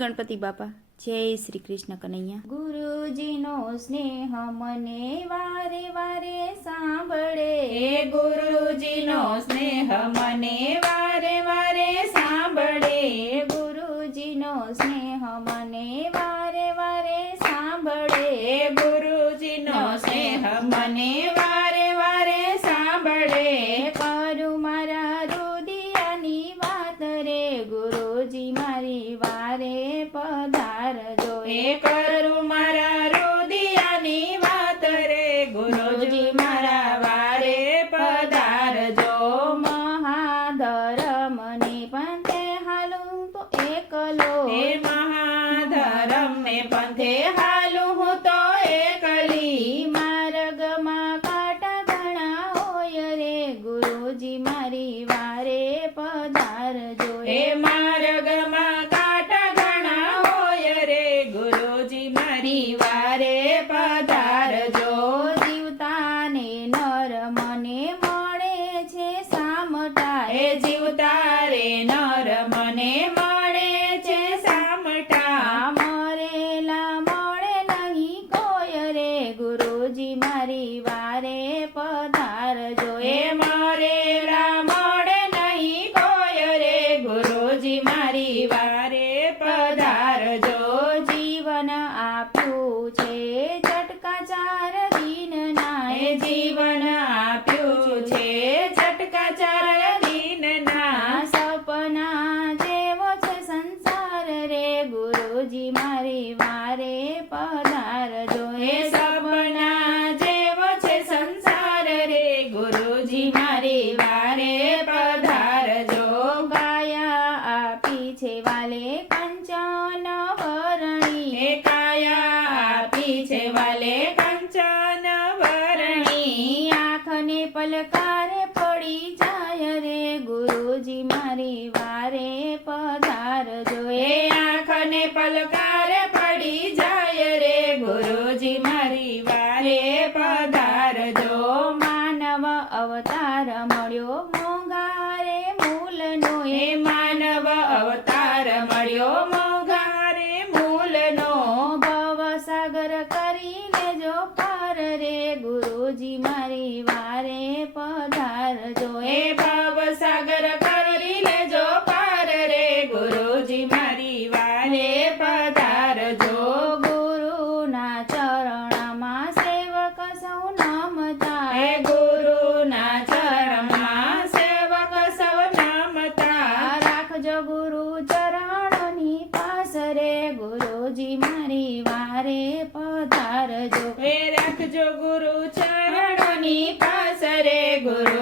ગણપતિ બાપા. જય શ્રી કૃષ્ણ કનૈયા. ગુરુજીનો સ્નેહ મને વારે વારે સાંભળે, ગુરુજીનો સ્નેહ મને વારે વારે સાંભળે, ગુરુજીનો સ્નેહ મને વારે વારે સાંભળે, ગુરુજીનો સ્નેહ મને વારે વારે સાંભળે. કરું મારા રુદિયાની વાત રે, ગુરુજી મારી વારે પધારજો. કરું મારા રુદિયાની વાત રે, ગુરુજી મારા વારે પધારજો. મહાધર્મને પંથે હાલું તો એકલો, મહાધર્મને પંથે હાલું હું તો એકલી. માર્ગમાં કાંટા ઘણા હોય રે, ગુરુજી મારી વારે પધારજો. માર્ગમાં કાંટા ઘણા હોય રે, ગુરુજી મારી વારે પધારજો. જીવતાને નર મને મળે છે સામટા, જીવતા રે નર મને મળે છે સામટા. મરેલા મળે નહીં કોઈ રે, ગુરુજી મારી વારે પધારજો. મરેલા મળે નહીં કોઈ રે, ગુરુજી મારી વારે પધારજો. જીવન આપ્યું છે ચટકા 4 દિનના, જીવન આપ્યું છે છટકા 4 દિનના. સપના જેવો છે સંસાર રે, ગુરુજી મારી વારે પધારજો. સપના જેવો છે સંસાર રે, ગુરુજી મારી વારે પધારજો. કાયા આપી છે વાલે કંચન વરણી, કાયા આપી છે વાલે કંચન વરણી. આંખને પલકારે પડી જાય રે, ગુરુજી મારી વારે પધારજો. આંખને પલકારે પડી જાય રે, ગુરુજી મારી વારે પધારજો. માનવ અવતાર મળ્યો મોંઘારે મૂલનો, માનવ અવતાર મળ્યો મોંઘારે મૂલનો. ભવસાગર કરી લેજો પાર રે, ગુરુજી મારી વારે પધારજો. ભવસાગર કરી લેજો પાર રે, ગુરુજી મારી વારે પધારજો. ગુરુના ચરણમાં સેવક સૌ નમતા, ગુરુના ચરણમાં સેવક સૌ નમતા. રાખજો ગુરુ ચરણની પાસ રે, ગુરુજી મારી વારે પધારજો. રાખજો ગુરુ ચરણોની પાસ રે, ગુરુ